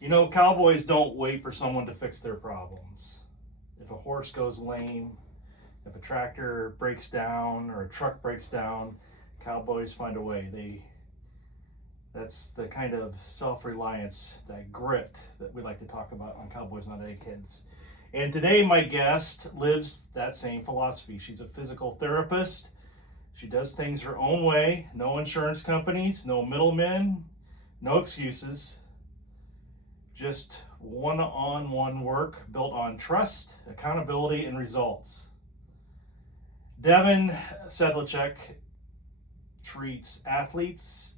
You know, cowboys don't wait for someone to fix their problems. If a horse goes lame, if a tractor breaks down or a truck breaks down, cowboys find a way. That's the kind of self-reliance, that grit that we like to talk about on Cowboys Not Eggheads. And today my guest lives that same philosophy. She's a physical therapist. She does things her own way. No insurance companies, no middlemen, no excuses. Just one-on-one work built on trust, accountability, and results. Devin Sedlacek treats athletes,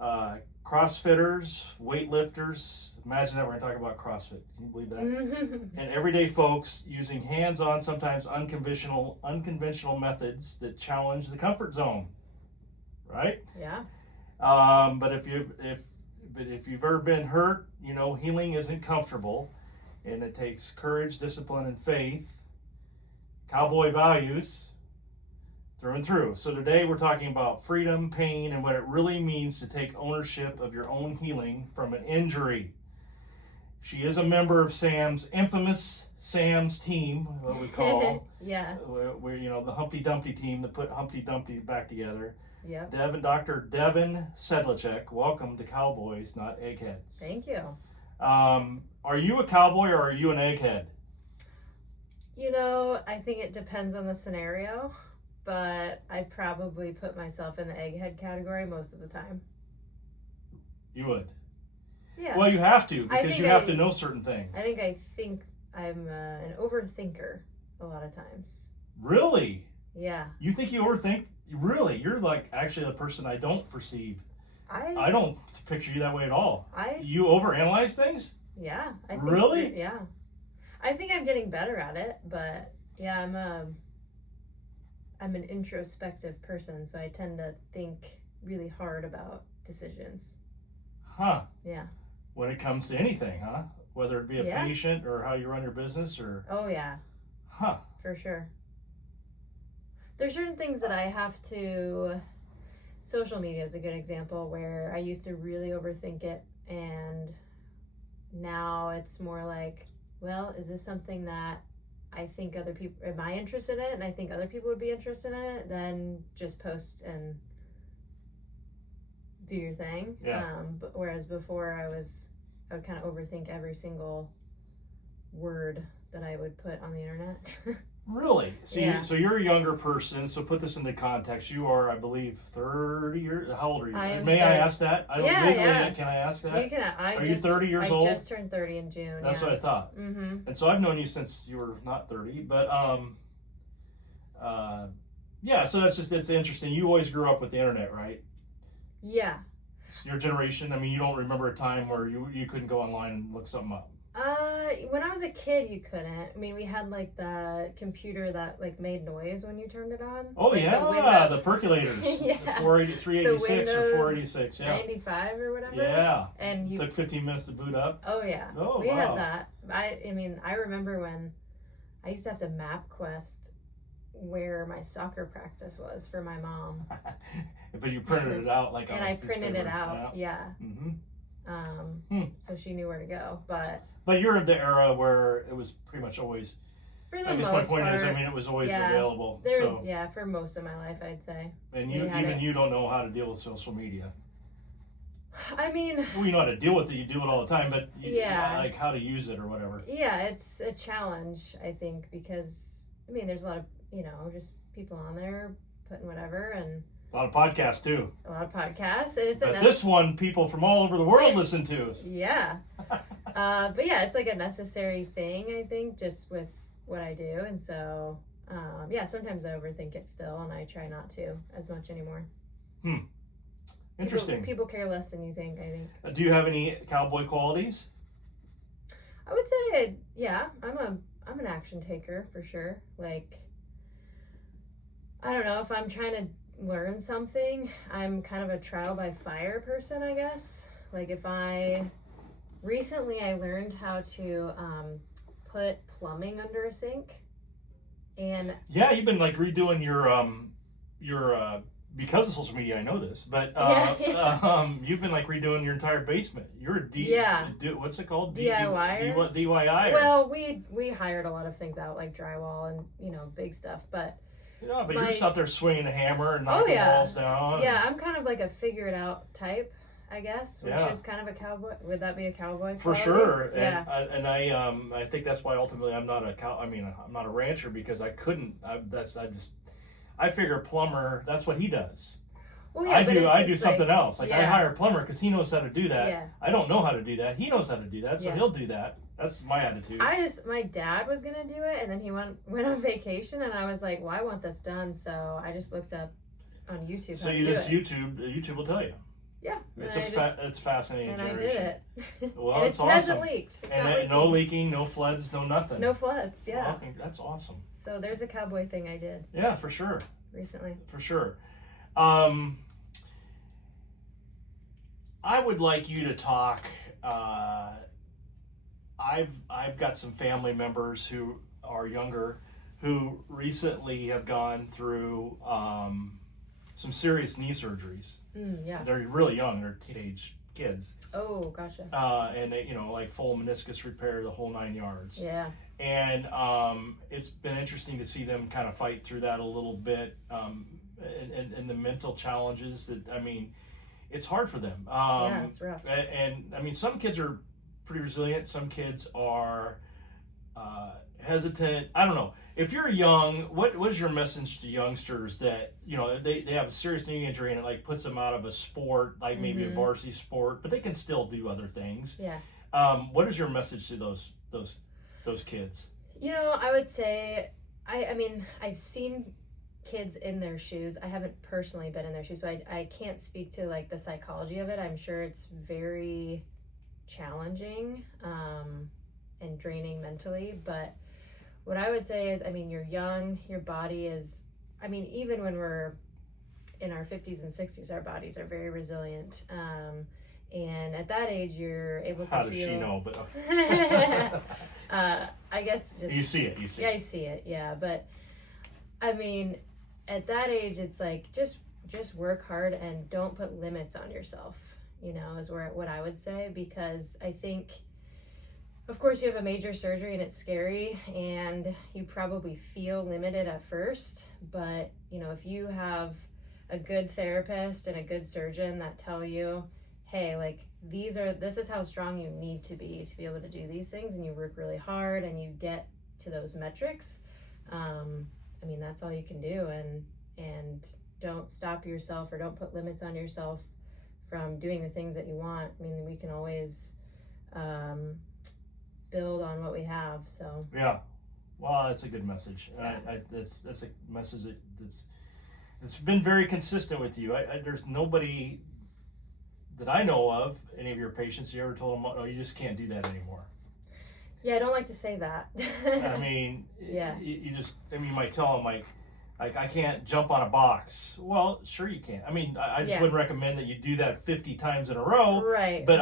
CrossFitters, weightlifters. Imagine that we're going to talk about CrossFit. Can you believe that? And everyday folks using hands-on, sometimes unconventional methods that challenge the comfort zone. Right? Yeah. But if you've ever been hurt, you know healing isn't comfortable, and it takes courage, discipline, and faith. Cowboy values. Through and through. So today we're talking about freedom, pain, and what it really means to take ownership of your own healing from an injury. She is a member of Sam's infamous Sam's team, what we call. Yeah. We're the Humpty Dumpty team that put Humpty Dumpty back together. Yeah. Dr. Devin Sedlacek, welcome to Cowboys Not Eggheads. Thank you. Are you a cowboy or are you an egghead? I think it depends on the scenario. But I probably put myself in the egghead category most of the time. You would? Yeah. Well, you have to, because you have to know certain things. I think I'm an overthinker a lot of times. Really? Yeah. You think you overthink? Really? You're like actually the person I don't perceive. I don't picture you that way at all. You overanalyze things? Yeah. I think really? Yeah. I think I'm getting better at it, but yeah, I'm an introspective person, so I tend to think really hard about decisions. Huh. Yeah. When it comes to anything, huh? Whether it be a patient or how you run your business or... Oh, yeah. Huh. For sure. There's certain things that I have to... Social media is a good example where I used to really overthink it, and now it's more like, well, is this something that I think other people, am I interested in it and I think other people would be interested in it, then just post and do your thing. Yeah. But whereas before I would kind of overthink every single word that I would put on the internet. Really? So you're a younger person, so put this into context. You are, I believe, 30 years, how old are you? May I ask that? I don't legally, can I ask that? You can. Are you 30 years old? I just turned 30 in June. That's what I thought. Mm-hmm. And so I've known you since you were not 30, but yeah, so it's interesting. You always grew up with the internet, right? Yeah. Your generation, I mean, you don't remember a time where you couldn't go online and look something up. When I was a kid, you couldn't. I mean, we had like the computer that like made noise when you turned it on. Oh, like yeah, the perculators. Yeah. The 386 or 486, yeah. 95 or whatever. Yeah. And it took 15 minutes to boot up. Oh, yeah. Oh, we had that. I mean, I remember when I used to have to MapQuest where my soccer practice was for my mom. But you printed it out like and I printed it out, yeah. Mm-hmm. So she knew where to go, But you're in the era where it was pretty much always. For the I guess most my point part, is, I mean, it was always available. For most of my life, I'd say. And you don't know how to deal with social media. I mean, well, you know how to deal with it. You do it all the time, but like how to use it or whatever. Yeah, it's a challenge, I think, because I mean, there's a lot of just people on there putting whatever, and a lot of podcasts too. A lot of podcasts, and but this one, people from all over the world listen to. Yeah, but yeah, it's like a necessary thing, I think, just with what I do, and so sometimes I overthink it still, and I try not to as much anymore. Interesting. People care less than you think, I think. Do you have any cowboy qualities? I would say, yeah, I'm an action taker for sure. Like, I don't know, if I'm trying to learn something, I'm kind of a trial by fire person, I guess. Like recently I learned how to put plumbing under a sink, and yeah, you've been like redoing your because of social media, I know this, but you've been like redoing your entire basement. You're a what's it called? DIY. DIY. Well, we hired a lot of things out, like drywall and big stuff, but. Yeah, but you're just out there swinging a hammer and knocking walls down. Yeah, I'm kind of like a figure it out type, I guess, which is kind of a cowboy. Would that be a cowboy? For sure. Yeah. And I think that's why ultimately I'm not I'm not a rancher, because I couldn't. I figure plumber. That's what he does. Well, yeah, I do something else. Like I hire a plumber because he knows how to do that. Yeah. I don't know how to do that. He knows how to do that, so he'll do that. That's my attitude. My dad was gonna do it, and then he went on vacation, and I was like, well, I want this done, so I just looked up on YouTube. So YouTube will tell you. Yeah, it's fascinating. And generation. I did it. Well, and it's awesome. Hasn't leaked. No leaking, no floods, no nothing. No floods. Yeah. Well, that's awesome. So there's a cowboy thing I did. Yeah, for sure. Recently. For sure. I would like you to talk. I've got some family members who are younger, who recently have gone through some serious knee surgeries. Yeah. They're really young. They're teenage kids. Oh, gotcha. And they, like full meniscus repair, the whole 9 yards. Yeah. And it's been interesting to see them kind of fight through that a little bit, and the mental challenges that, it's hard for them. Yeah, it's rough. And some kids are pretty resilient. Some kids are hesitant. I don't know. If you're young, what is your message to youngsters that, they have a serious knee injury and it like puts them out of a sport, like maybe a varsity sport, but they can still do other things. Yeah. What is your message to those kids? I would say, I've seen kids in their shoes. I haven't personally been in their shoes, so I can't speak to like the psychology of it. I'm sure it's very challenging and draining mentally, but what I would say is, you're young, your body is, even when we're in our 50s and 60s, our bodies are very resilient. And at that age, you're able to How does she know? But I guess you see it. Yeah, I see it. Yeah, but at that age, it's like just work hard and don't put limits on yourself. Is what I would say, because I think, of course, you have a major surgery and it's scary and you probably feel limited at first, but if you have a good therapist and a good surgeon that tell you, hey, like this is how strong you need to be able to do these things, and you work really hard and you get to those metrics, that's all you can do, and don't stop yourself or don't put limits on yourself from doing the things that you want. We can always build on what we have. So yeah, well, that's a good message. Yeah. That's a message that's been very consistent with you. There's nobody that I know of, any of your patients, you ever told them, "Oh, you just can't do that anymore"? Yeah, I don't like to say that. Yeah, you just, you might tell them like I can't jump on a box. Well, sure you can. I just wouldn't recommend that you do that 50 times in a row. Right. But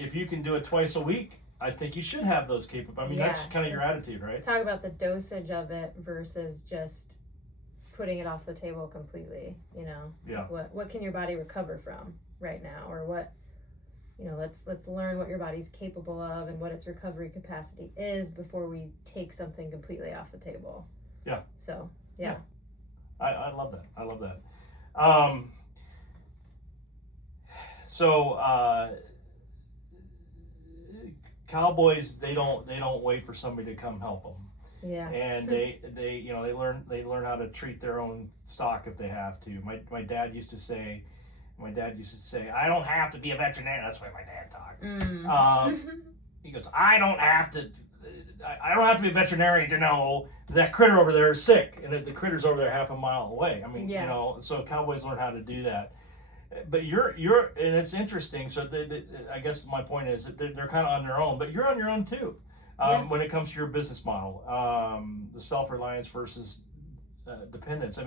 if you can do it twice a week, I think you should have those capabilities. That's kind of your attitude, right? Talk about the dosage of it versus just putting it off the table completely. Yeah. What can your body recover from right now, or what? Let's learn what your body's capable of and what its recovery capacity is before we take something completely off the table. Yeah. So yeah. I love that. Cowboys, they don't wait for somebody to come help them. Yeah. And they learn how to treat their own stock if they have to. My dad used to say, I don't have to be a veterinarian. That's the way my dad talked. He goes, I don't have to be a veterinarian to know that critter over there is sick and that the critter's over there half a mile away. So cowboys learn how to do that. But you're and it's interesting. So I guess my point is that they're kind of on their own, but you're on your own too. When it comes to your business model, the self-reliance versus dependence.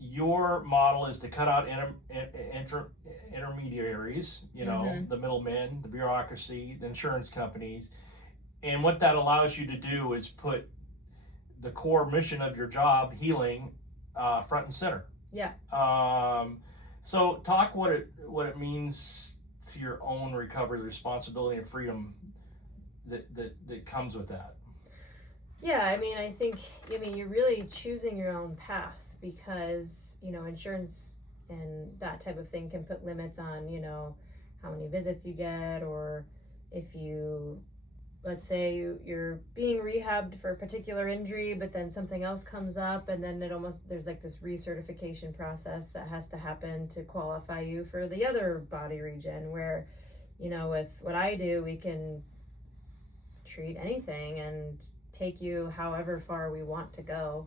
Your model is to cut out intermediaries, the middlemen, the bureaucracy, the insurance companies. And what that allows you to do is put the core mission of your job, healing, front and center. Yeah. So talk what it means to your own recovery, the responsibility and freedom that comes with that. Yeah, I mean, you're really choosing your own path because, insurance and that type of thing can put limits on, how many visits you get, or if you, let's say you're being rehabbed for a particular injury, but then something else comes up, and then there's like this recertification process that has to happen to qualify you for the other body region, where, with what I do, we can treat anything and take you however far we want to go.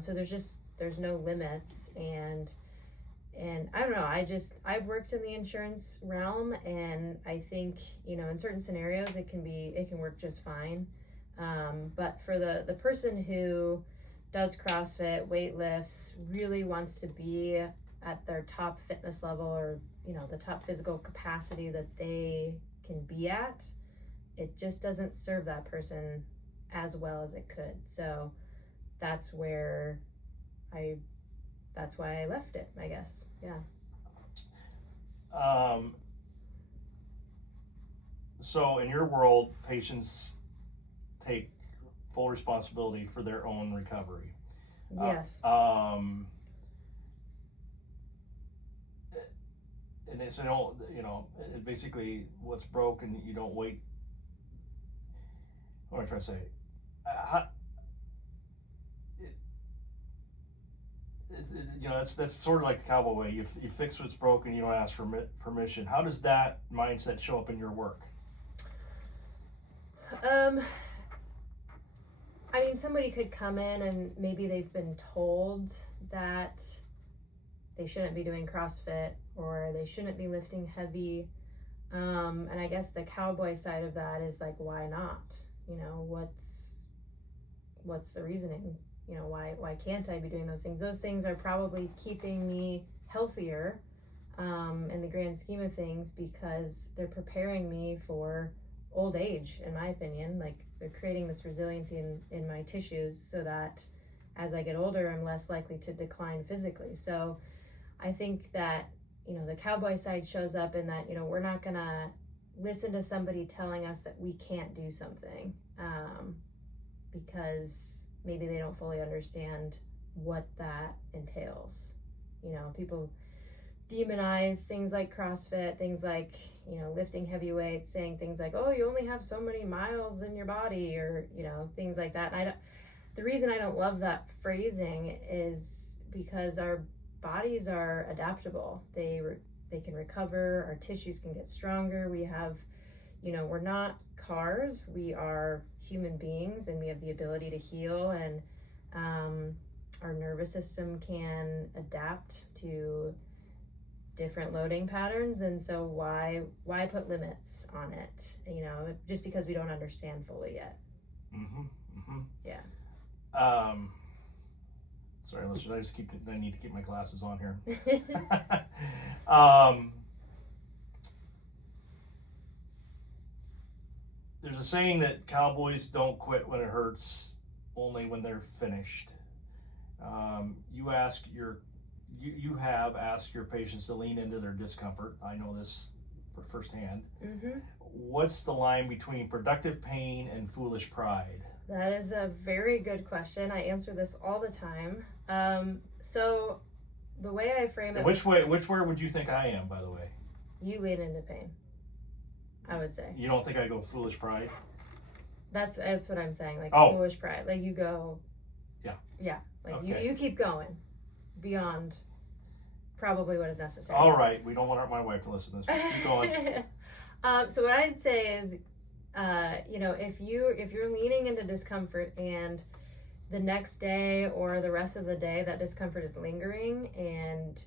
So there's no limits, and I don't know, I've worked in the insurance realm, and I think, in certain scenarios it can work just fine. But for the person who does CrossFit, weight lifts, really wants to be at their top fitness level, or the top physical capacity that they can be at, it just doesn't serve that person as well as it could. So that's why I left it, I guess. Yeah. So in your world, patients take full responsibility for their own recovery. Yes. And it's basically what's broken, you don't wait. What am I trying to say? That's sort of like the cowboy way. You fix what's broken, you don't ask for permission. How does that mindset show up in your work? I mean, somebody could come in and maybe they've been told that they shouldn't be doing CrossFit, or they shouldn't be lifting heavy. And I guess the cowboy side of that is like, why not? What's the reasoning? Why can't I be doing those things? Those things are probably keeping me healthier, in the grand scheme of things, because they're preparing me for old age, in my opinion. Like, they're creating this resiliency in my tissues, so that as I get older, I'm less likely to decline physically. So I think that, the cowboy side shows up in that, we're not gonna listen to somebody telling us that we can't do something, because maybe they don't fully understand what that entails. People demonize things like CrossFit, things like, lifting heavy weights, saying things like, oh, you only have so many miles in your body, or, things like that. And the reason I don't love that phrasing is because our bodies are adaptable. They can recover, our tissues can get stronger. We have, we're not cars, we are human beings, and we have the ability to heal, and our nervous system can adapt to different loading patterns. And so why put limits on it, just because we don't understand fully yet. Yeah. Sorry, listeners, I need to keep my glasses on here. There's a saying that cowboys don't quit when it hurts, only when they're finished. You have asked your patients to lean into their discomfort. I know this firsthand. Mm-hmm. What's the line between productive pain and foolish pride? That is a very good question. I answer this all the time. So the way I frame it... Which way would you think I am, by the way? You lean into pain, I would say. You don't think I go foolish pride? That's what I'm saying, like foolish pride. Like, you go... Yeah. Like, okay. you keep going beyond probably what is necessary. All right. We don't want my wife to listen to this. Keep going. So what I'd say is, if you're leaning into discomfort, and the next day or the rest of the day that discomfort is lingering and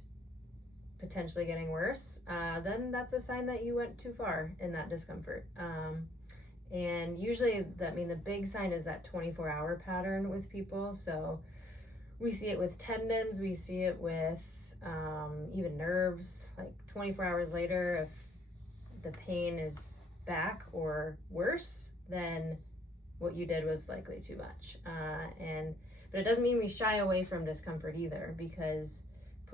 potentially getting worse, then that's a sign that you went too far in that discomfort. And usually, the big sign is that 24-hour pattern with people. So we see it with tendons, we see it with even nerves. Like, 24 hours later, if the pain is back or worse, then what you did was likely too much. But it doesn't mean we shy away from discomfort either, because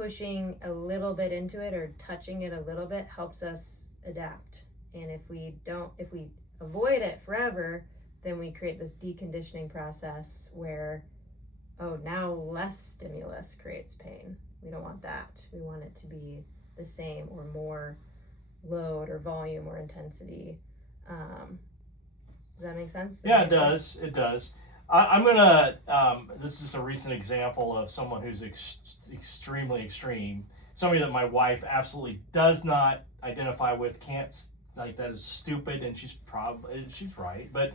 pushing a little bit into it or touching it a little bit helps us adapt. And if we avoid it forever, then we create this deconditioning process where, oh, now less stimulus creates pain. We don't want that. We want it to be the same or more load or volume or intensity. Does that make sense? Yeah, it does. It does. I'm gonna. This is a recent example of someone who's extremely extreme. Somebody that my wife absolutely does not identify with. Can't, like, that is stupid, and she's right. But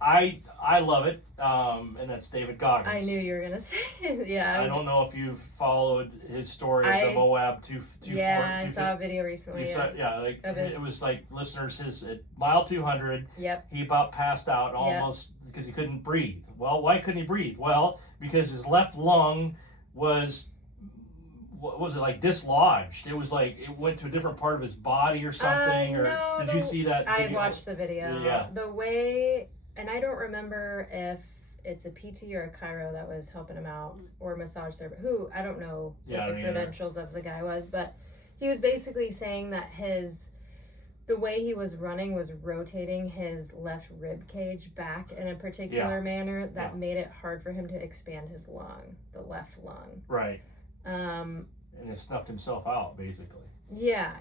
I love it, and that's David Goggins. I knew you were gonna say it. Yeah. I don't know if you've followed his story of the Moab 240. Yeah, I saw a video recently. It was like, listeners, his at mile 200. Yep. He about passed out almost because he couldn't breathe. Well, why couldn't he breathe? Well, because his left lung was, what was it, like, dislodged. It was like it went to a different part of his body or something. No, did you see that video? I watched the video. Yeah. The way, and I don't remember if it's a PT or a chiro that was helping him out, or massage therapist. I don't know what the credentials of the guy was, but he was basically saying that the way he was running was rotating his left rib cage back in a particular manner that made it hard for him to expand his lung, the left lung. Right. And he snuffed himself out, basically. Yeah.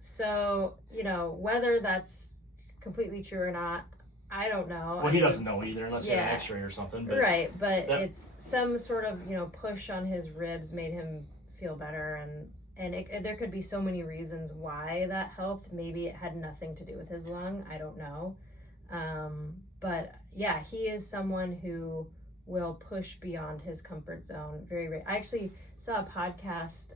So, whether that's completely true or not, I don't know. Well, he doesn't know either, unless he had an x-ray or something. But right, but it's some sort of, push on his ribs made him feel better, and there could be so many reasons why that helped. Maybe it had nothing to do with his lung. I don't know. But yeah, he is someone who will push beyond his comfort zone. I actually saw a podcast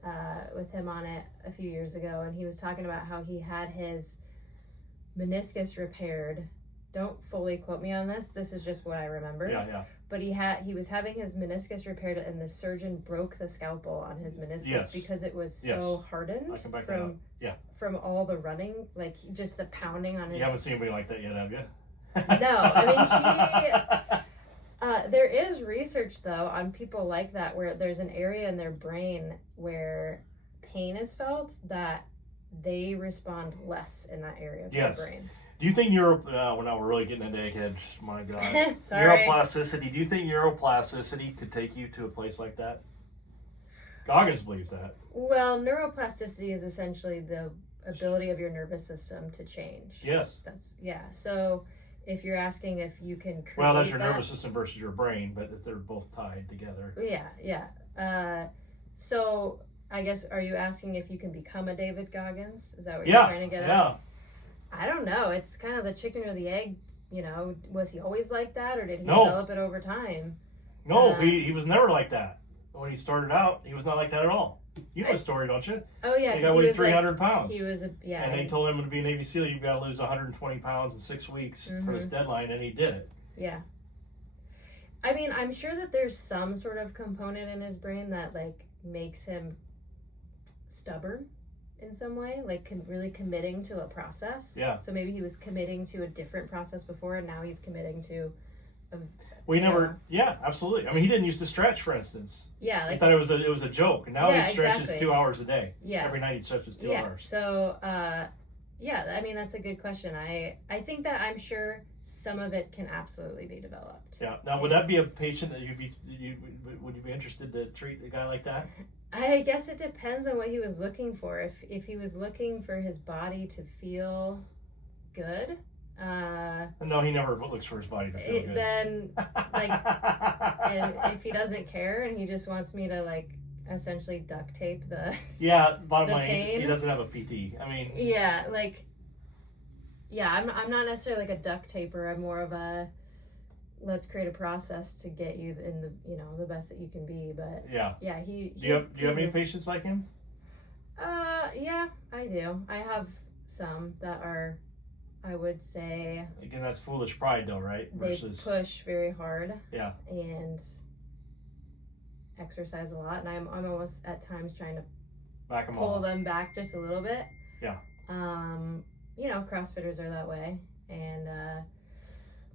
with him on it a few years ago, and he was talking about how he had his meniscus repaired. Don't fully quote me on this. This is just what I remember. Yeah. But he was having his meniscus repaired, and the surgeon broke the scalpel on his meniscus because it was so hardened from all the running, like just the pounding on his. You haven't seen anybody like that yet, have you? No, I mean there is research though on people like that where there's an area in their brain where pain is felt that they respond less in that area of their brain. Do you think well, now we're really getting into eggheads, my God. Sorry. Neuroplasticity. Do you think neuroplasticity could take you to a place like that? Goggins believes that. Well, neuroplasticity is essentially the ability of your nervous system to change. Yes. So if you're asking if you can create well, that's your nervous system versus your brain, but if they're both tied together. Yeah. So I guess, are you asking if you can become a David Goggins? Is that what you're trying to get at? Yeah. I don't know. It's kind of the chicken or the egg, was he always like that, or did he develop it over time? No, he was never like that. When he started out, he was not like that at all. You know the story, don't you? Oh, yeah. He weighed 300 pounds. He was and they told him to be a Navy SEAL, you've got to lose 120 pounds in 6 weeks for this deadline, and he did it. Yeah. I mean, I'm sure that there's some sort of component in his brain that, like, makes him stubborn in some way, like really committing to a process. Yeah. So maybe he was committing to a different process before, and now he's committing to yeah, absolutely. I mean, he didn't used to stretch, for instance. Yeah. I thought it was a joke, and now he stretches 2 hours a day. Yeah. Every night he stretches 2 hours. So, I mean, that's a good question. I think that I'm sure some of it can absolutely be developed. Yeah. Now, would that be a patient that would you be interested to treat a guy like that? I guess it depends on what he was looking for. If he was looking for his body to feel good. No, he never looks for his body to feel good. Then, and if he doesn't care and he just wants me to, like, essentially duct tape the bottom line, pain. he doesn't have a PT. I mean, I'm not necessarily like a duct taper. I'm more of a let's create a process to get you in the the best that you can be. But do you have any patients like him? Yeah, I do. I have some that are, I would say, again, that's foolish pride though, right? They push very hard. Yeah. And exercise a lot, and I'm almost at times trying to pull them back just a little bit. Yeah. CrossFitters are that way, and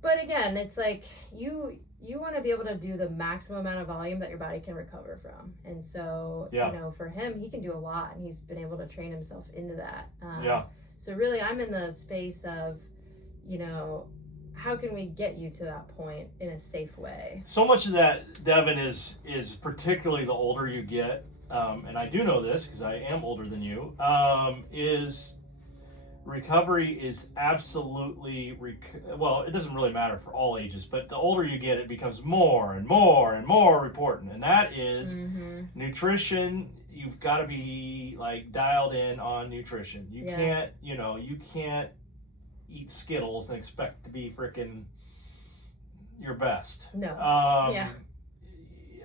But again, it's like you want to be able to do the maximum amount of volume that your body can recover from. And so, Yeah. you know, for him, he can do a lot, and he's been able to train himself into that. Yeah. So really, I'm in the space of, you know, how can we get you to that point in a safe way? So much of that, Devin, is particularly the older you get, and I do know this because I am older than you, is recovery is absolutely, well, it doesn't really matter for all ages, but the older you get, it becomes more and more and more important, and that is nutrition. You've got to be like dialed in on nutrition. You can't, you know, you can't eat Skittles and expect to be freaking your best. No.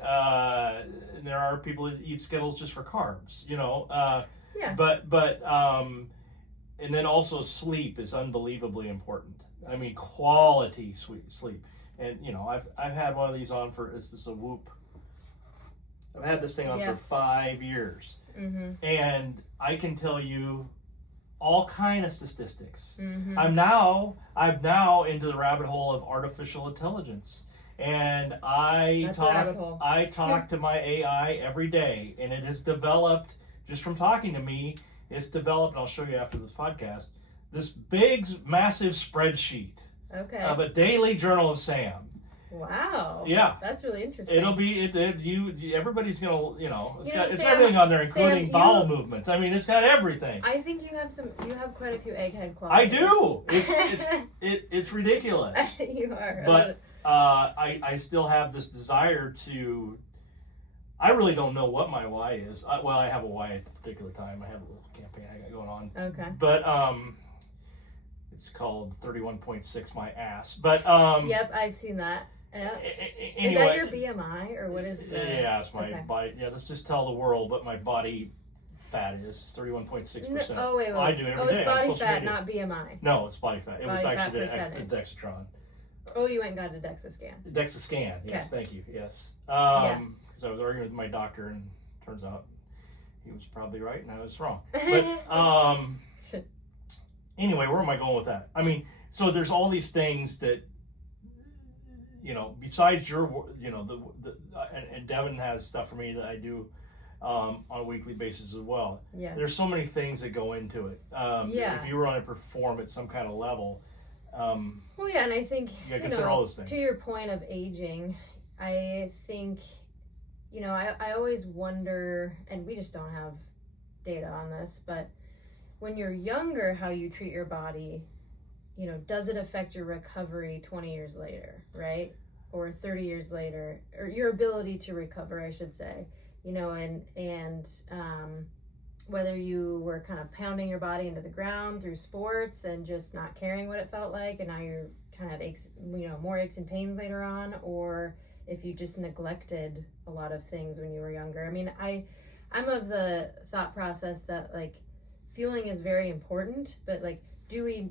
And there are people that eat Skittles just for carbs, you know. Yeah. But and then also sleep is unbelievably important. I mean, quality sleep. And you know, I've had one of these on for, it's just a Whoop. I've had this thing on for 5 years, and I can tell you all kind of statistics. I'm now into the rabbit hole of artificial intelligence, and I talk to my AI every day, and it has developed just from talking to me. It's developed, and I'll show you after this podcast, this big, massive spreadsheet of a daily journal of Sam. Wow. Yeah. That's really interesting. It'll be, everybody's going to, you know, it's Sam, everything on there, including bowel movements. I mean, it's got everything. I think you have quite a few egghead qualities. I do. It's ridiculous. You are. But I still have this desire to, I really don't know what my why is. Well, I have a why at a particular time. I have a little campaign I got going on. Okay. But it's called 31.6 my ass. But yep, I've seen that. Anyway, is that your BMI or what is that? Yeah, it's my body. Yeah, let's just tell the world what my body fat is. 31.6%. No, wait. I do it every day. It's body fat, not BMI. No, it's body fat. It was actually the Dexatron. Oh, you went and got a DEXA scan. DEXA scan. Yes, thank you. Yes. Because I was arguing with my doctor, and turns out he was probably right and I was wrong. But anyway, where am I going with that? I mean, so there's all these things that, you know, besides your, you know, and Devin has stuff for me that I do on a weekly basis as well. Yeah. There's so many things that go into it. If you want to perform at some kind of level. Well, yeah, and I think, consider all those things. To your point of aging, I think, you know, I always wonder, and we just don't have data on this, but when you're younger, how you treat your body, you know, does it affect your recovery 20 years later, right? Or 30 years later, or your ability to recover, I should say, you know, and whether you were kind of pounding your body into the ground through sports and just not caring what it felt like, and now you're kind of aches, you know, more aches and pains later on, or if you just neglected a lot of things when you were younger. I mean, I'm of the thought process that, like, fueling is very important, but, like, do we,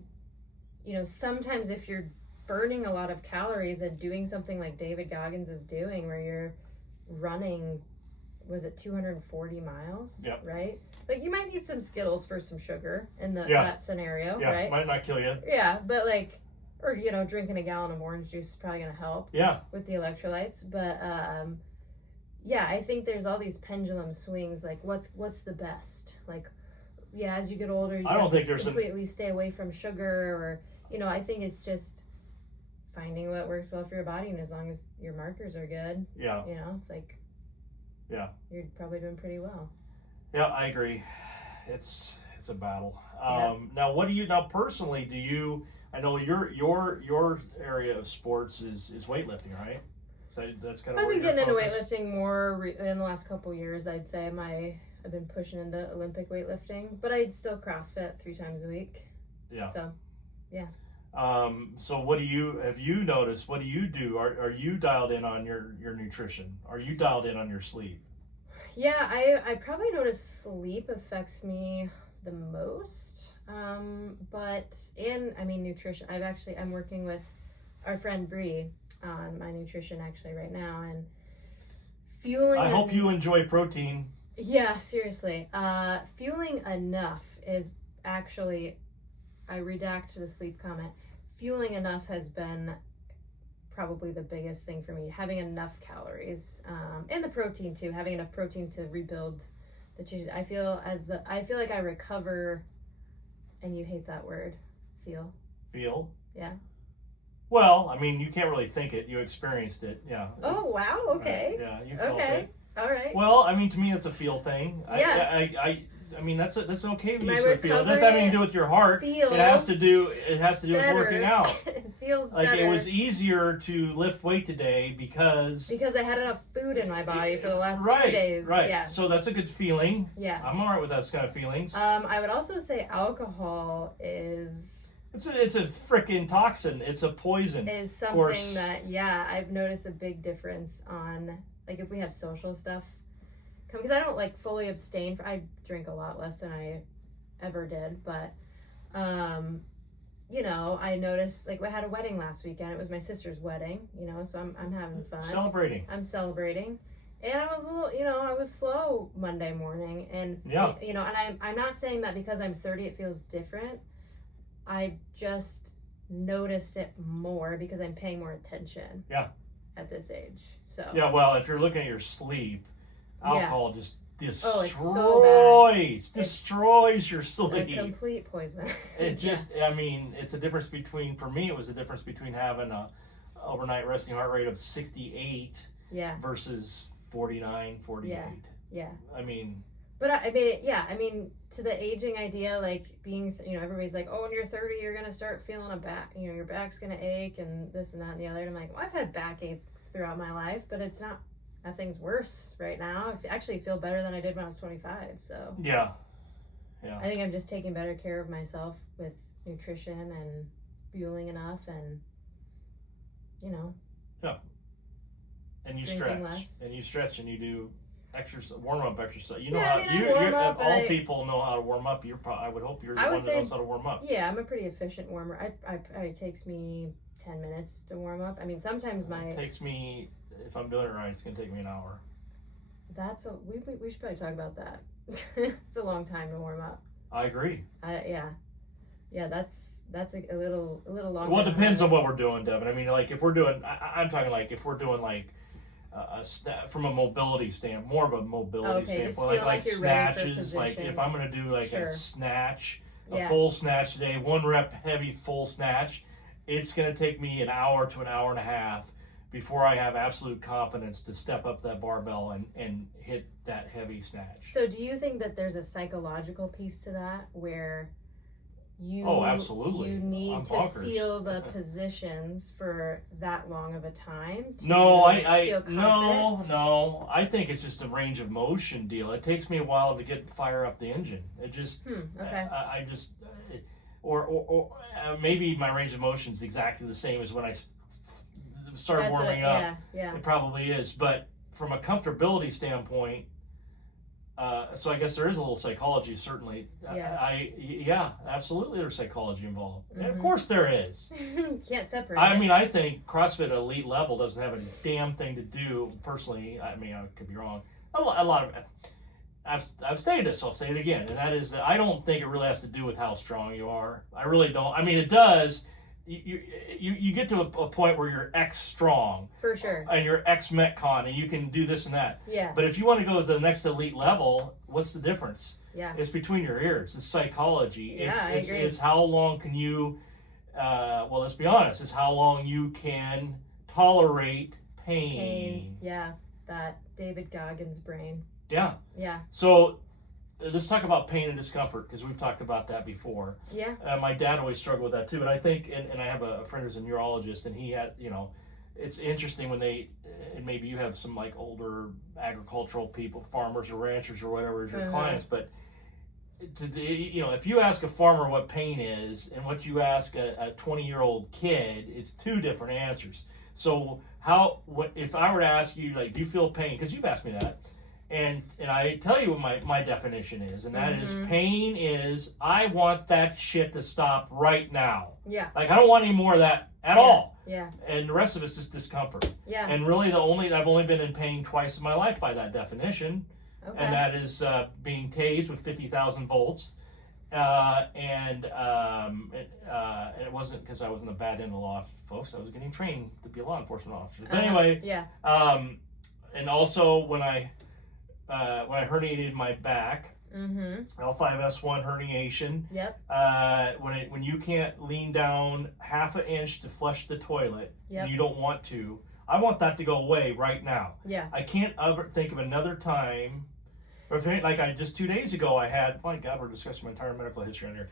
you know, sometimes if you're burning a lot of calories and doing something like David Goggins is doing, where you're running, was it 240 miles? Yep. Right? Like, you might need some Skittles for some sugar in that scenario, right? Yeah, might not kill you. Yeah, but, like, or, you know, drinking a gallon of orange juice is probably going to help with the electrolytes. But, yeah, I think there's all these pendulum swings, like, what's the best? Like, yeah, as you get older, you have to completely stay away from sugar, or, you know, I think it's just finding what works well for your body, and as long as your markers are good, you know, it's like, you're probably doing pretty well. Yeah, I agree. It's a battle. Now, personally, do you, I know your area of sports is weightlifting, right? So that's kind of I've been getting into weightlifting more in the last couple years. I'd say I've been pushing into Olympic weightlifting, but I'd still CrossFit 3 times a week. Yeah. So, yeah. So have you noticed, what do you do? Are you dialed in on your nutrition? Are you dialed in on your sleep? Yeah, I probably notice sleep affects me the most. Nutrition. I'm working with our friend Bree on my nutrition actually right now, and fueling. I hope you enjoy protein. Yeah, seriously. Fueling enough is actually, I redact the sleep comment. Fueling enough has been probably the biggest thing for me. Having enough calories, and the protein too. Having enough protein to rebuild the tissues. I feel like I recover, and you hate that word, feel. Feel? Yeah. Well, I mean, you can't really think it. You experienced it. Yeah. Oh, wow. Okay. Right. Yeah, you felt Okay. it. All right. Well, I mean, to me, it's a feel thing. Yeah. I mean, that's okay with My you to feel. It doesn't have anything to do with your heart. Feels It has to do with better. working out. It feels Like better. it was easier to lift weight today because I had enough food in my body for the last 2 days. Right. Yeah. So that's a good feeling. Yeah. I'm all right with those kind of feelings. I would also say alcohol is It's a freaking toxin. It's a poison. something that I've noticed a big difference on, like, if we have social stuff, because I don't like fully abstain. I drink a lot less than I ever did, but you know, I noticed, like, I had a wedding last weekend. It was my sister's wedding, you know, so I'm having fun. I'm celebrating. And I was a little, you know, I was slow Monday morning, and you know, and I'm not saying that because I'm 30 it feels different. I just noticed it more because I'm paying more attention. Yeah. At this age. So. Yeah, well, if you're looking at your sleep, alcohol just destroys your sleep. A complete poison. It just, I mean, it's a difference between, for me, it was a difference between having a overnight resting heart rate of 68 versus 49, 48. Yeah. I mean. But I mean, to the aging idea, like being, you know, everybody's like, oh, when you're 30, you're going to start feeling a back, you know, your back's going to ache and this and that and the other. And I'm like, well, I've had backaches throughout my life, but nothing's worse right now. I actually feel better than I did when I was 25. So yeah. I think I'm just taking better care of myself with nutrition and fueling enough, and you know. Yeah. And you stretch and you do exercise, warm up exercise. You know how people know how to warm up. I would hope you're the one that knows how to warm up. Yeah, I'm a pretty efficient warmer. It takes me 10 minutes to warm up. I mean, sometimes it takes me, if I'm doing it right, it's gonna take me an hour. We should probably talk about that. It's a long time to warm up. I agree. Yeah, that's a little longer. Well, it depends on what we're doing, Devin. I mean, like if we're doing, I'm talking like if we're doing like from a mobility standpoint, more of a mobility standpoint, like snatches. Like if I'm gonna do like a snatch, a full snatch today, 1 rep heavy full snatch, it's gonna take me an hour to an hour and a half before I have absolute confidence to step up that barbell and hit that heavy snatch. So do you think that there's a psychological piece to that where absolutely. You need to feel the positions for that long of a time to feel confident? No. I think it's just a range of motion deal. It takes me a while to fire up the engine. It just I just or maybe my range of motion is exactly the same as when I started warming up. Yeah. It probably is, but from a comfortability standpoint, so I guess there is a little psychology, certainly. Absolutely, there's psychology involved. Mm-hmm. And of course there is. Can't separate. I mean, I think CrossFit elite level doesn't have a damn thing to do, personally. I mean, I could be wrong. A lot of I've stated this, so I'll say it again, and that is that I don't think it really has to do with how strong you are. I really don't. I mean, it does. You get to a point where you're X strong. For sure. And you're X Metcon, and you can do this and that. Yeah. But if you want to go to the next elite level, what's the difference? Yeah. It's between your ears. It's psychology. Yeah, I agree. It's how long can you, let's be honest, it's how long you can tolerate pain. Yeah. That David Goggins brain. Yeah. Yeah. So let's talk about pain and discomfort, because we've talked about that before. Yeah. My dad always struggled with that too, and I think, and I have a friend who's a neurologist, and he had, you know, it's interesting when and maybe you have some like older agricultural people, farmers or ranchers or whatever as your clients, but if you ask a farmer what pain is and what you ask a 20-year-old kid, it's two different answers. So if I were to ask you, like, do you feel pain? Because you've asked me that. And I tell you what my definition is, and that is pain is I want that shit to stop right now. Yeah. Like I don't want any more of that at all. Yeah. And the rest of it's just discomfort. Yeah. And really I've only been in pain twice in my life by that definition. Okay. And that is being tased with 50,000 volts, and it wasn't because I was in the bad end of the law, folks. I was getting trained to be a law enforcement officer. But anyway, yeah. And also when I herniated my back, L5S1 herniation. Yep. When you can't lean down half an inch to flush the toilet, and you don't want to, I want that to go away right now. Yeah. I can't ever think of another time. Like just 2 days ago, I had. My God, we're discussing my entire medical history on here.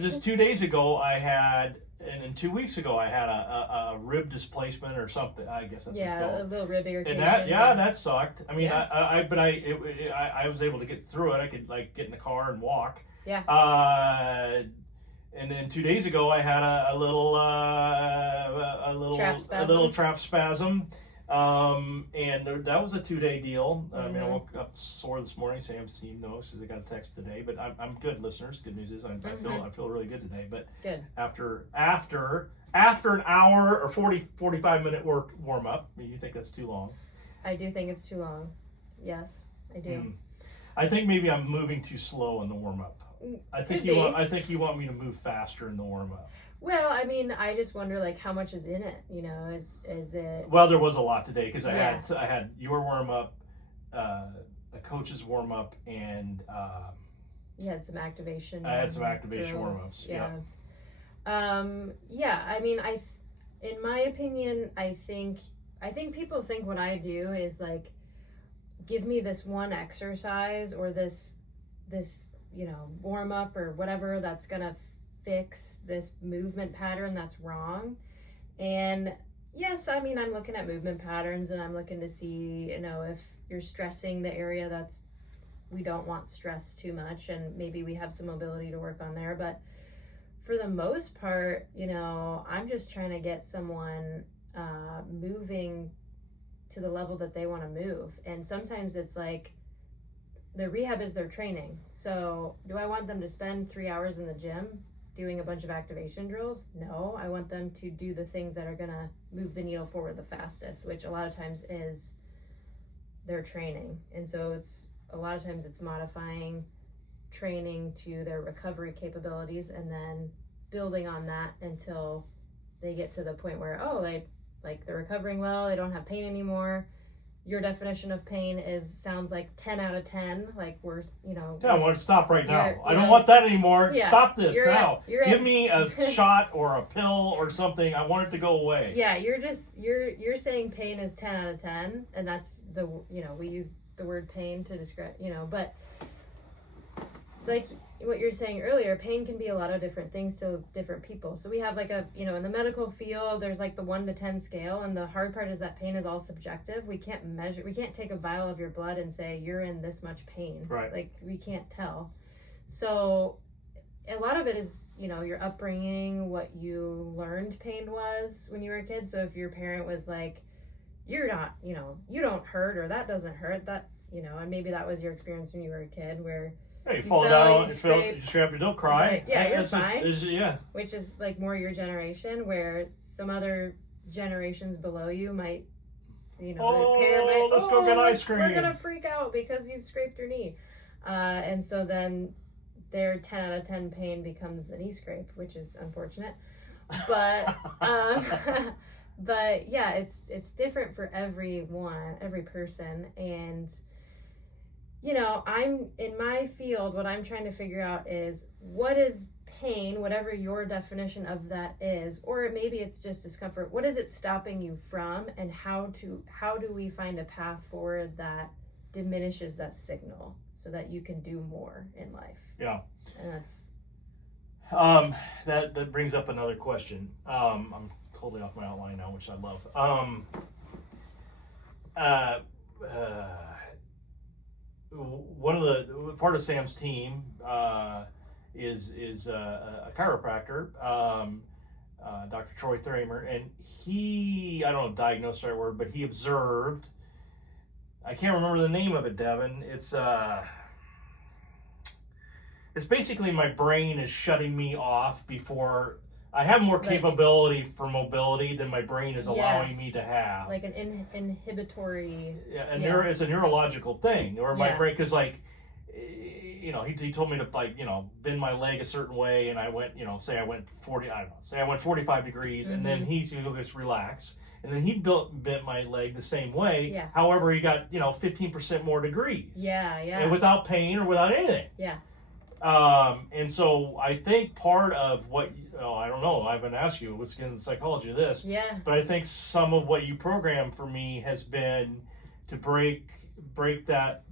Just 2 days ago, I had, and then 2 weeks ago, I had a rib displacement or something. I guess that's what it's called. A little rib irritation. And that sucked. I mean, I was able to get through it. I could like get in the car and walk. Yeah. And then 2 days ago, I had a little trap spasm. And that was a 2-day deal. I mean, I woke up sore this morning. Sam's team knows because I got a text today. But I'm good, listeners. Good news is I feel really good today. But good. After an hour or 45 minute warm up, you think that's too long? I do think it's too long. Yes, I do. I think maybe I'm moving too slow in the warm up. I think you want me to move faster in the warm up. Well, I mean, I just wonder, like, how much is in it? You know, is it? Well, there was a lot today because I had your warm up, a coach's warm up, and you had some activation. I had some activation warm ups. Yeah. Yeah. I mean, in my opinion, I think people think what I do is like, give me this one exercise or this warm up or whatever that's gonna fix this movement pattern that's wrong. And yes, I mean, I'm looking at movement patterns and I'm looking to see, if you're stressing the area we don't want stress too much, and maybe we have some mobility to work on there. But for the most part, I'm just trying to get someone moving to the level that they want to move. And sometimes it's like the rehab is their training. So do I want them to spend 3 hours in the gym doing a bunch of activation drills? No, I want them to do the things that are going to move the needle forward the fastest, which a lot of times is their training. And so a lot of times it's modifying training to their recovery capabilities and then building on that until they get to the point where, they're recovering well, they don't have pain anymore. Your definition of pain sounds like 10 out of 10, like we're. I want to stop right now. I don't want that anymore. Yeah, stop this now. Give me a shot or a pill or something. I want it to go away. Yeah, you're saying pain is 10 out of 10, and that's we use the word pain to describe, but like what you're saying earlier, pain can be a lot of different things to different people. So we have like in the medical field, there's like the 1 to 10 scale, and the hard part is that pain is all subjective. We can't take a vial of your blood and say you're in this much pain. Right. Like we can't tell. So a lot of it is, your upbringing, what you learned pain was when you were a kid. So if your parent was like, you're not, you don't hurt, or that doesn't hurt, that, and maybe that was your experience when you were a kid where you fall down, you scrape, don't cry. Like, yeah, you're fine. Yeah. Which is like more your generation, where some other generations below you might, their parent might, let's go get ice cream. We're gonna freak out because you scraped your knee, and so then their 10 out of 10 pain becomes a knee scrape, which is unfortunate. But but yeah, it's different for every person, and. I'm in my field, what I'm trying to figure out is what is pain, whatever your definition of that is, or maybe it's just discomfort. What is it stopping you from, and how do we find a path forward that diminishes that signal so that you can do more in life? Yeah. And that's that brings up another question. I'm totally off my outline now, which I love. One of the part of Sam's team is a chiropractor, Dr. Troy Thramer, and he, I don't know, diagnosed the right word, but he observed. I can't remember the name of it, Devin. It's basically my brain is shutting me off before. I have more capability for mobility than my brain is allowing me to have. Like an inhibitory. Yeah, it's a neurological thing, or my brain, because he told me to like, bend my leg a certain way, and I went, say I went 45 degrees, and then he's going to just relax. And then he bent my leg the same way. Yeah. However, he got, 15% more degrees. Yeah. And without pain or without anything. Yeah. And so I think part of what, I don't know, I haven't asked you what's in the psychology of this. Yeah. But I think some of what you program for me has been to break that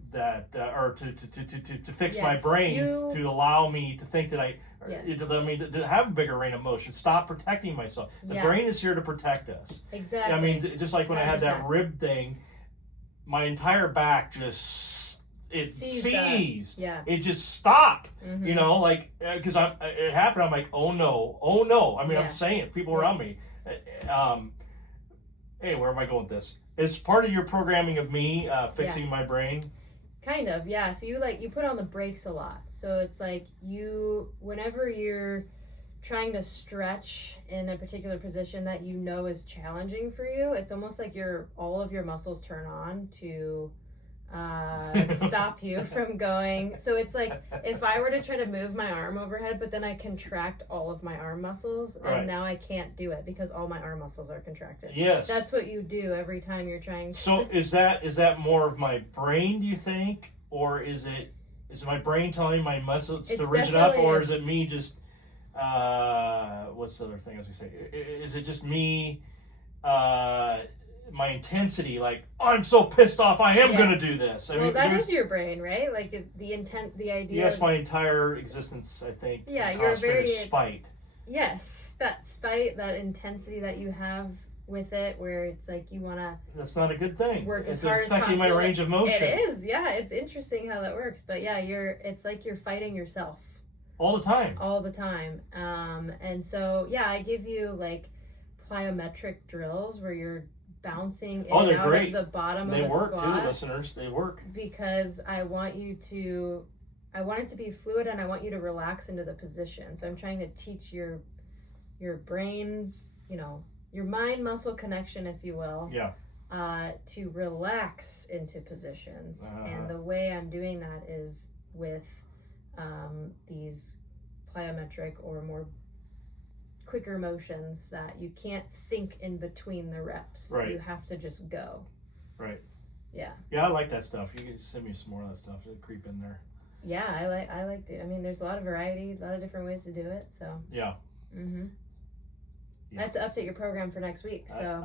or to fix my brain, to allow me to think that to let me to have a bigger range of motion, stop protecting myself. The brain is here to protect us. Exactly. I mean, just like when 100%. I had that rib thing, my entire back just seized. Yeah. It just stopped. Like because it happened. I'm like, oh no. I mean, I'm saying it. People around me. Hey, where am I going with this? Is part of your programming of me fixing my brain? Kind of, yeah. So you put on the brakes a lot. So it's like whenever you're trying to stretch in a particular position that is challenging for you, it's almost like all of your muscles turn on to stop you from going. So it's like if I were to try to move my arm overhead, but then I contract all of my arm muscles, and now I can't do it because all my arm muscles are contracted. Yes. That's what you do every time you're trying to. So is that more of my brain, do you think? Or is my brain telling my muscles to rigid up? Or is it me just, what's the other thing I was going to say? Is it just me, my intensity, like, I'm so pissed off, I am going to do this. I mean, that is your brain, right? Like the idea. Yes, my entire existence, I think. Yeah, you're very spite. Yes, that spite, that intensity that you have with it, where it's like you want to. That's not a good thing. Work as hard as possible. It's affecting my range of motion. It is, yeah. It's interesting how that works, but yeah, it's like you're fighting yourself. All the time. All the time, and so yeah, I give you like plyometric drills where you're bouncing in and out of the bottom of a squat. They work too, listeners. They work. Because I want it to be fluid, and I want you to relax into the position. So I'm trying to teach your brain's, your mind muscle connection, if you will. Yeah. To relax into positions. And the way I'm doing that is with these plyometric or more quicker motions that you can't think in between the reps. Right. You have to just go. Right. Yeah. Yeah, I like that stuff. You can send me some more of that stuff to creep in there. Yeah, I like to. I mean, there's a lot of variety, a lot of different ways to do it. So. Yeah. Mm-hmm. Yeah. I have to update your program for next week. So.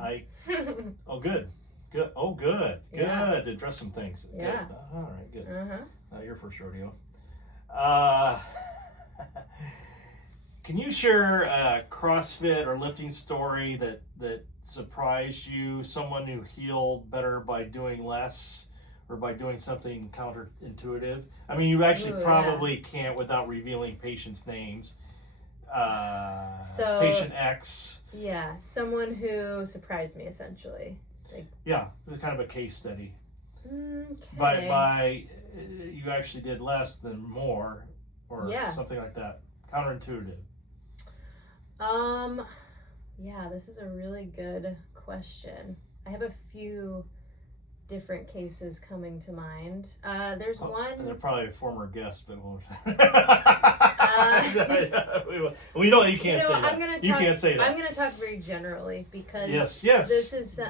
Oh, good. Good. Oh, good. Yeah. Good. To address some things. Yeah. Good. All right. Good. Uh-huh. Your first rodeo. Can you share a CrossFit or lifting story that surprised you? Someone who healed better by doing less or by doing something counterintuitive? I mean, you actually probably can't without revealing patients' names. Patient X. Yeah, someone who surprised me, essentially. Yeah, it was kind of a case study. Okay. By you actually did less than more, or something like that. Counterintuitive. Yeah, this is a really good question. I have a few different cases coming to mind. There's one. They're probably a former guest, but we don't. You can't say that. You can't say that. I'm gonna talk very generally because yes. This is.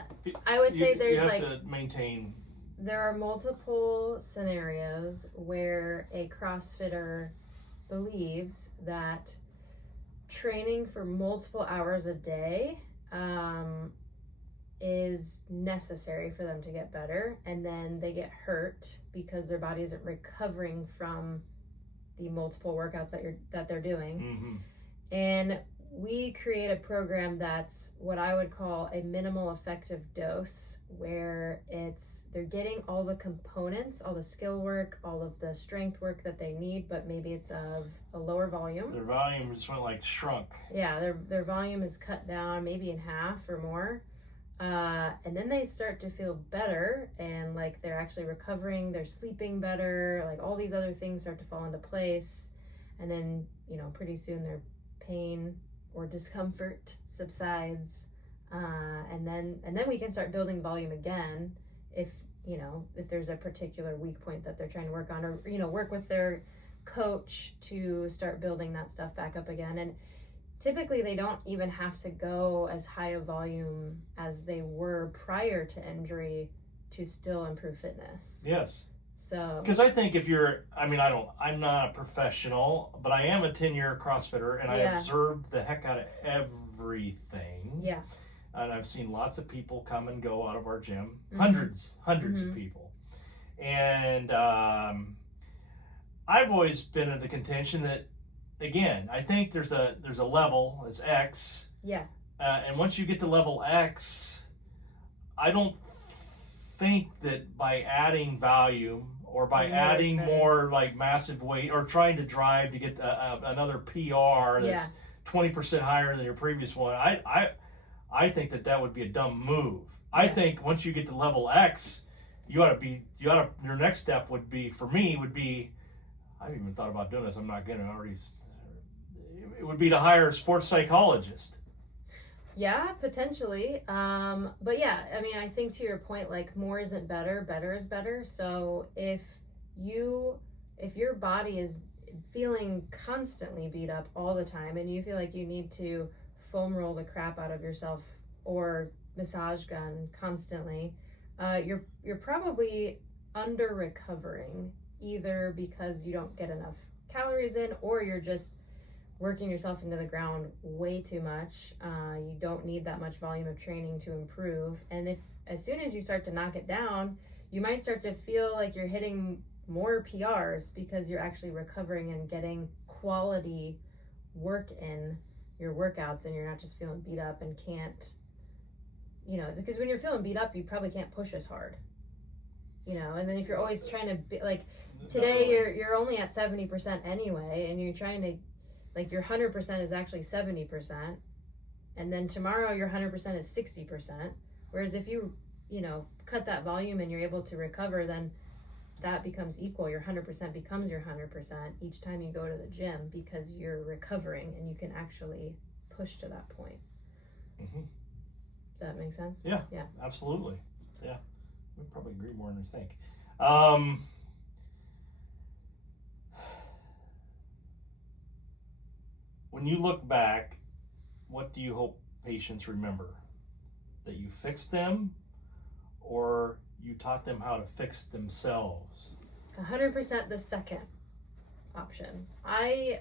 I would say there's you have to maintain. There are multiple scenarios where a CrossFitter believes that training for multiple hours a day is necessary for them to get better, and then they get hurt because their body isn't recovering from the multiple workouts that they're doing. Mm-hmm. And we create a program that's what I would call a minimal effective dose, where they're getting all the components, all the skill work, all of the strength work that they need, but maybe it's of a lower volume. Their volume just went shrunk. Yeah, their volume is cut down maybe in half or more. And then they start to feel better, and they're actually recovering, they're sleeping better, all these other things start to fall into place. And then, pretty soon their pain or discomfort subsides, and then we can start building volume again if there's a particular weak point that they're trying to work on, or work with their coach to start building that stuff back up again. And typically they don't even have to go as high a volume as they were prior to injury to still improve fitness. Yes. So, because I think if you're, I'm not a professional, but I am a 10-year CrossFitter, and I observed the heck out of everything. Yeah. And I've seen lots of people come and go out of our gym, hundreds of people. And I've always been of the contention that, again, I think there's a level, it's X. Yeah. And once you get to level X, I don't think that by adding volume or by adding more like massive weight or trying to drive to get another PR that's 20% higher than your previous one, I think that would be a dumb move. I think once you get to level X, your next step would be, for me, I haven't even thought about doing this. I'm not going to already. It would be to hire a sports psychologist. Yeah, potentially. But yeah, I mean, I think to your point, like, more isn't better, better is better. So if your body is feeling constantly beat up all the time and you feel like you need to foam roll the crap out of yourself or massage gun constantly, you're probably under recovering, either because you don't get enough calories in or you're just working yourself into the ground way too much. You don't need that much volume of training to improve. And if as soon as you start to knock it down, you might start to feel like you're hitting more PRs because you're actually recovering and getting quality work in your workouts, and you're not just feeling beat up and can't, because when you're feeling beat up, you probably can't push as hard, and then if you're always trying to be like, today you're only at 70% anyway, and you're trying to, like, your 100% is actually 70%, and then tomorrow your 100% is 60%, whereas if you cut that volume and you're able to recover, then that becomes equal. Your 100% becomes your 100% each time you go to the gym, because you're recovering and you can actually push to that point. Does that make sense? Yeah, absolutely. Yeah, we probably agree more than we think. When you look back, what do you hope patients remember? That you fixed them, or you taught them how to fix themselves? 100% the second option. I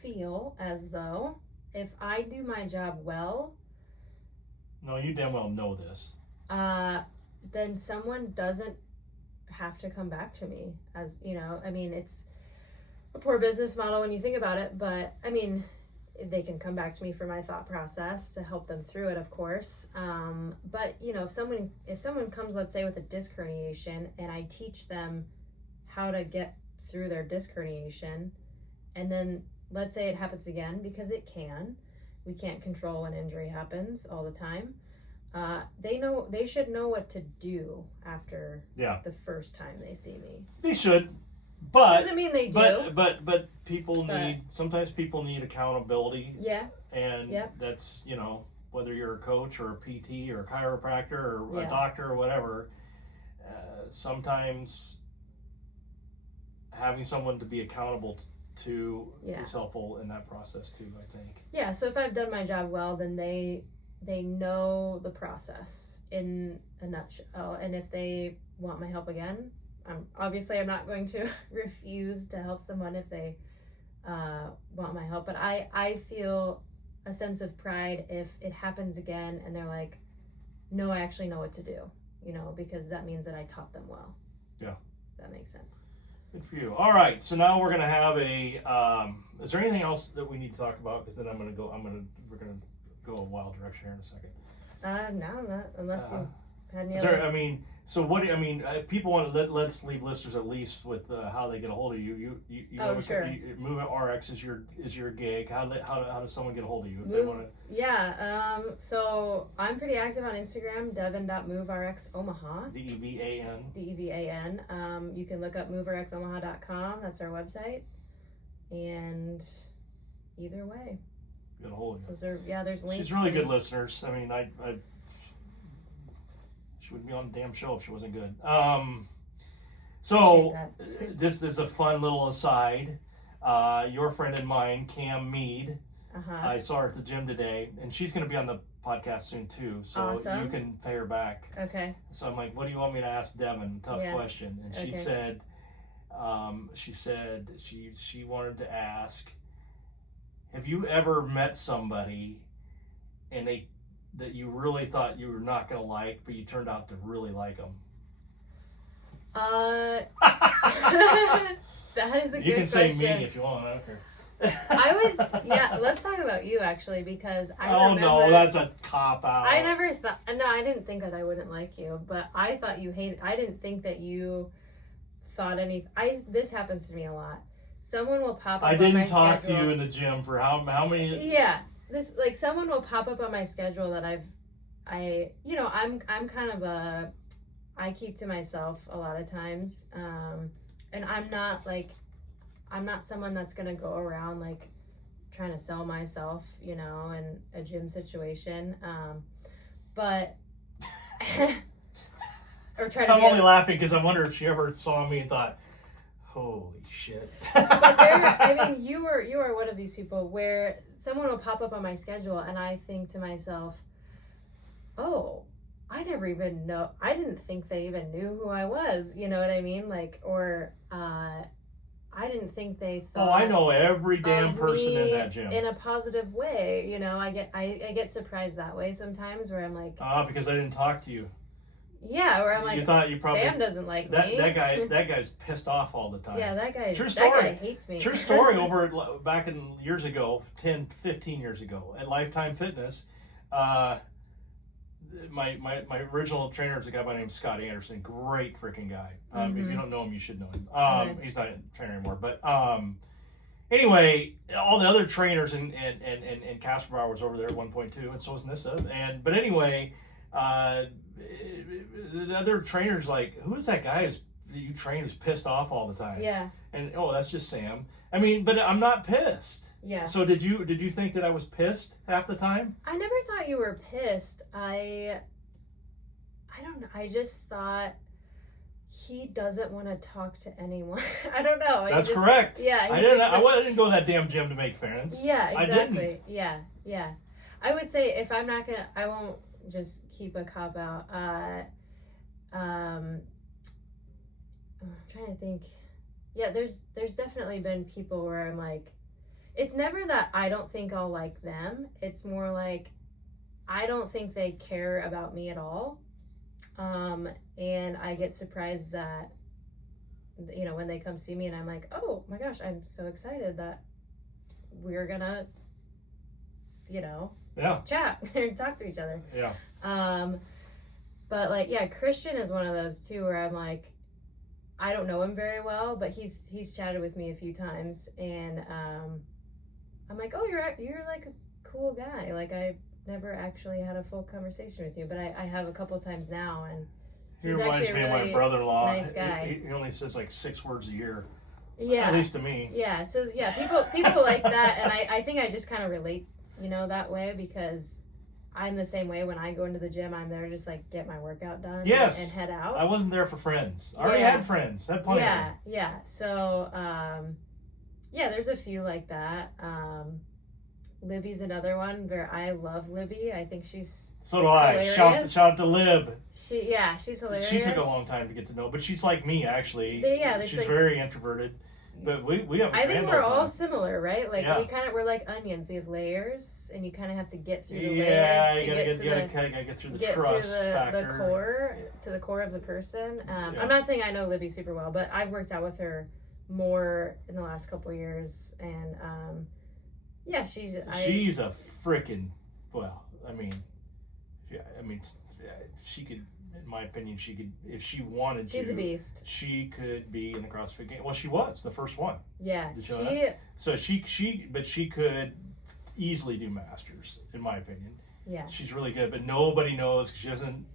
feel as though if I do my job well... No, you damn well know this. Then someone doesn't have to come back to me. As it's a poor business model when you think about it, but they can come back to me for my thought process to help them through it, of course. But if someone comes, let's say, with a disc herniation, and I teach them how to get through their disc herniation, and then let's say it happens again, because we can't control when injury happens all the time. They should know what to do after the first time they see me. They should. But doesn't mean they do. But sometimes people need accountability. Yeah. And that's, whether you're a coach or a PT or a chiropractor or a doctor or whatever, sometimes having someone to be accountable to is helpful in that process too, I think. Yeah, so if I've done my job well, then they know the process in a nutshell. And if they want my help again, I'm not going to refuse to help someone if they want my help. But I feel a sense of pride if it happens again and they're like, no, I actually know what to do, because that means that I taught them well. Yeah. That makes sense. Good for you. All right. So now we're going to have is there anything else that we need to talk about? Because then we're going to go a wild direction here in a second. No, not unless you had any other... if people want to let's leave listeners at least with how they get a hold of you. Sure. Move RX is your gig. How does someone get a hold of you if they want to? Yeah. So I'm pretty active on Instagram, Devin.moverxomaha. Devan. You can look up moverxomaha.com. That's our website. And either way, get a hold of you. There's links. She's really good, listeners. She would be on the damn show if she wasn't good. So, appreciate that. this is a fun little aside. Your friend and mine, Cam Mead, I saw her at the gym today, and she's going to be on the podcast soon too. So Awesome. you can pay her back. Okay. So I'm like, what do you want me to ask Devin? Tough question. And she Okay. said, she wanted to ask, have you ever met somebody and that you really thought you were not going to like, but you turned out to really like them? That is a You good can say question. me if you want. I don't care. I would, yeah. Let's talk about you actually, because I remember. No, that's a cop out. I never thought. No, I didn't think that I wouldn't like you, but I thought you hated. I didn't think that you thought any. This happens to me a lot. Someone will pop up. I on my didn't talk schedule. to you in the gym for how many? Yeah, this like someone will pop up on my schedule that I'm kind of I keep to myself a lot of times, and I'm not someone that's gonna go around like trying to sell myself, in a gym situation, but or try to. I'm only laughing because I wonder if she ever saw me and thought, "Holy shit!" But you are one of these people where someone will pop up on my schedule, and I think to myself, "Oh, I never even know. I didn't think they even knew who I was." You know what I mean? Like, or I didn't think they thought. Oh, I know every damn person in that gym. In a positive way, I get surprised that way sometimes, where I'm like, because I didn't talk to you. yeah, where I'm like, you thought you probably Sam doesn't like me. That guy's pissed off all the time. Yeah, that guy. True That story. guy hates me. True story. Back in years ago, 10, 15 years ago, at Lifetime Fitness, my original trainer is a guy by the name of Scott Anderson. Great freaking guy. If you don't know him, you should know him. He's not a trainer anymore, but anyway, all the other trainers and Casper was over there at one point too, and so was Nissa. But anyway, the other trainers like, who's that guy that you train who's pissed off all the time? Yeah. And that's just Sam. I mean, but I'm not pissed. Yeah. So did you think that I was pissed half the time? I never thought you were pissed. I don't know. I just thought he doesn't want to talk to anyone. I don't know. That's correct. Yeah. I didn't go to that damn gym to make friends. Yeah, exactly. I didn't. Yeah. I would say if I'm not gonna, I won't just keep a cop out. I'm trying to think. Yeah, there's definitely been people where I'm like, it's never that I don't think I'll like them. It's more like I don't think they care about me at all. And I get surprised that, when they come see me and I'm like, oh my gosh, I'm so excited that we're gonna, chat and talk to each other. Yeah. But like, yeah, Christian is one of those too where I'm like, I don't know him very well, but he's chatted with me a few times, and I'm like, oh, you're like a cool guy. Like, I never actually had a full conversation with you, but I have a couple times now, and He he's reminds actually me a of really my brother-in-law. nice guy. He only says like 6 words a year. Yeah. At least to me. Yeah. So yeah, people like that, and I think I just kind of relate, that way, because I'm the same way. When I go into the gym, I'm there to just like get my workout done and head out. I wasn't there for friends. I already had friends. Had plenty of them. Yeah. So there's a few like that. Libby's another one where I love Libby. I think she's so do I. hilarious. Shout out to Lib. She's hilarious. She took a long time to get to know, but she's like me actually. She's like, very introverted. But we have. I think we're all similar, right? Like we're like onions. We have layers, and you kind of have to get through the layers. Yeah, you gotta get through the trust factor. The core to the core of the person. I'm not saying I know Libby super well, but I've worked out with her more in the last couple of years, and she's a freaking she could, in my opinion, if she wanted to. She's a beast. She could be in the CrossFit game. Well, she was the first one. Yeah, Did you know that? So she could easily do masters, in my opinion. Yeah, she's really good, but nobody knows because she doesn't.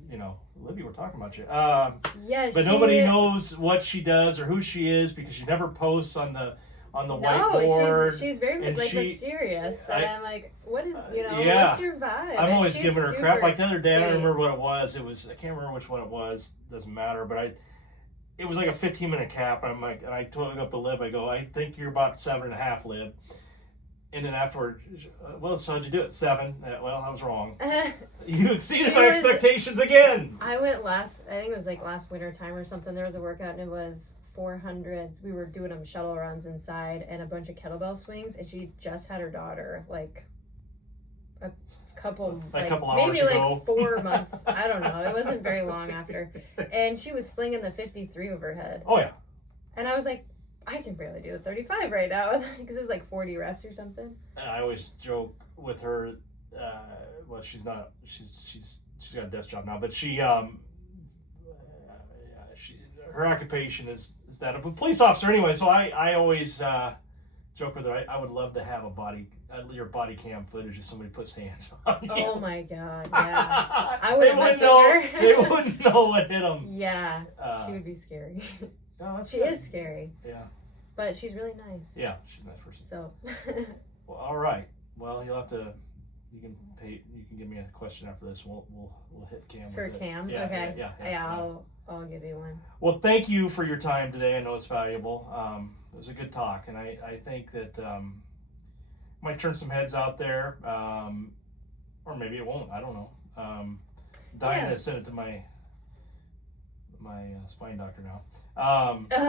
Libby, we're talking about you. But nobody knows what she does or who she is because she never posts on the whiteboard. She's very mysterious, and I'm like, what is what's your vibe? I'm always giving her crap. Like the other day, I don't remember what it was. I can't remember which one it was. Doesn't matter. But it was like a 15-minute cap. I'm like, and I told up the lib. I go, I think you're about 7.5 lib. And then afterward, well, so how'd you do it? 7. Well, I was wrong. You exceeded my expectations again. I went I think it was like last winter time or something. There was a workout and it was 400s. We were doing them shuttle runs inside and a bunch of kettlebell swings. And she just had her daughter like a couple hours maybe ago. like 4 months. I don't know. It wasn't very long after. And she was slinging the 53 over her head. Oh, yeah. And I was like, I can barely do the 35 right now because it was like 40 reps or something. And I always joke with her. Well, she's not. She's got a desk job now, but her occupation is that of a police officer anyway. So I always joke with her. I would love to have your body cam footage if somebody puts hands on you. Oh my god, yeah. I wouldn't mess with her. They wouldn't know what hit them. Yeah, she would be scary. Oh, she is scary. Yeah. But she's really nice. Yeah, she's a nice person. So. Well, all right. Well, you'll have to. You can give me a question after this. We'll hit Cam. For Cam. Yeah, okay. Yeah. I'll give you one. Well, thank you for your time today. I know it's valuable. It was a good talk, and I think that might turn some heads out there, or maybe it won't. I don't know. Dying to send it to my spine doctor now.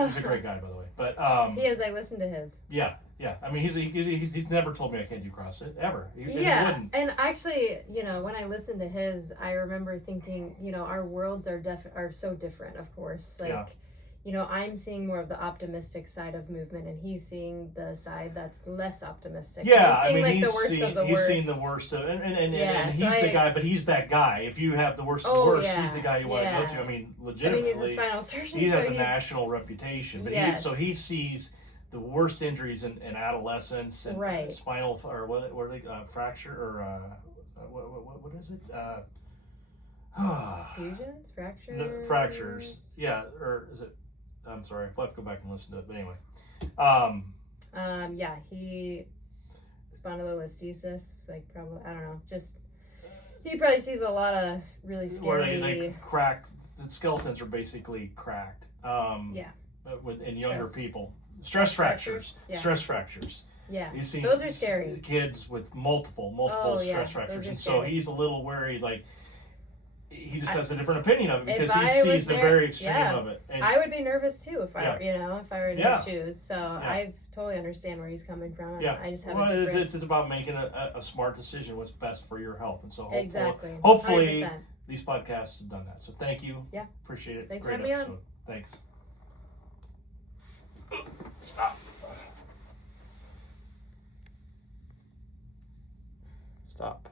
He's a great guy, by the way. But he is. I listened to his. Yeah. I mean, he's never told me I can't do CrossFit ever. He wouldn't. And actually, when I listened to his, I remember thinking, our worlds are so different. Of course, I'm seeing more of the optimistic side of movement, and he's seeing the side that's less optimistic. Yeah, he's seeing the worst of the worst. He's seen the worst of, and he's the guy. But he's that guy. If you have the worst of the worst, he's the guy you want to go to. I mean, legitimately, he's a spinal surgeon. He has a national reputation, but he sees the worst injuries in adolescence and spinal or what are they fracture or what is it? Fusions, fractures. No, fractures. Yeah, or is it? I'm sorry, I'll have to go back and listen to it. But anyway, he spondylolisthesis, probably I don't know. Just he probably sees a lot of really scary. Where they crack. The skeletons are basically cracked. In younger people. Stress fractures. Yeah. Stress fractures. Yeah. You see those are scary. Kids with multiple stress fractures. And so he's a little wary, he just has a different opinion of it because he sees the very extreme of it. And I would be nervous too if I were in his shoes. So I totally understand where he's coming from. I just have it's about making a smart decision, what's best for your health. And so hopefully 100%. These podcasts have done that. So thank you. Yeah. Appreciate it. Thanks Great for having episode. me on. Thanks. Stop. Stop.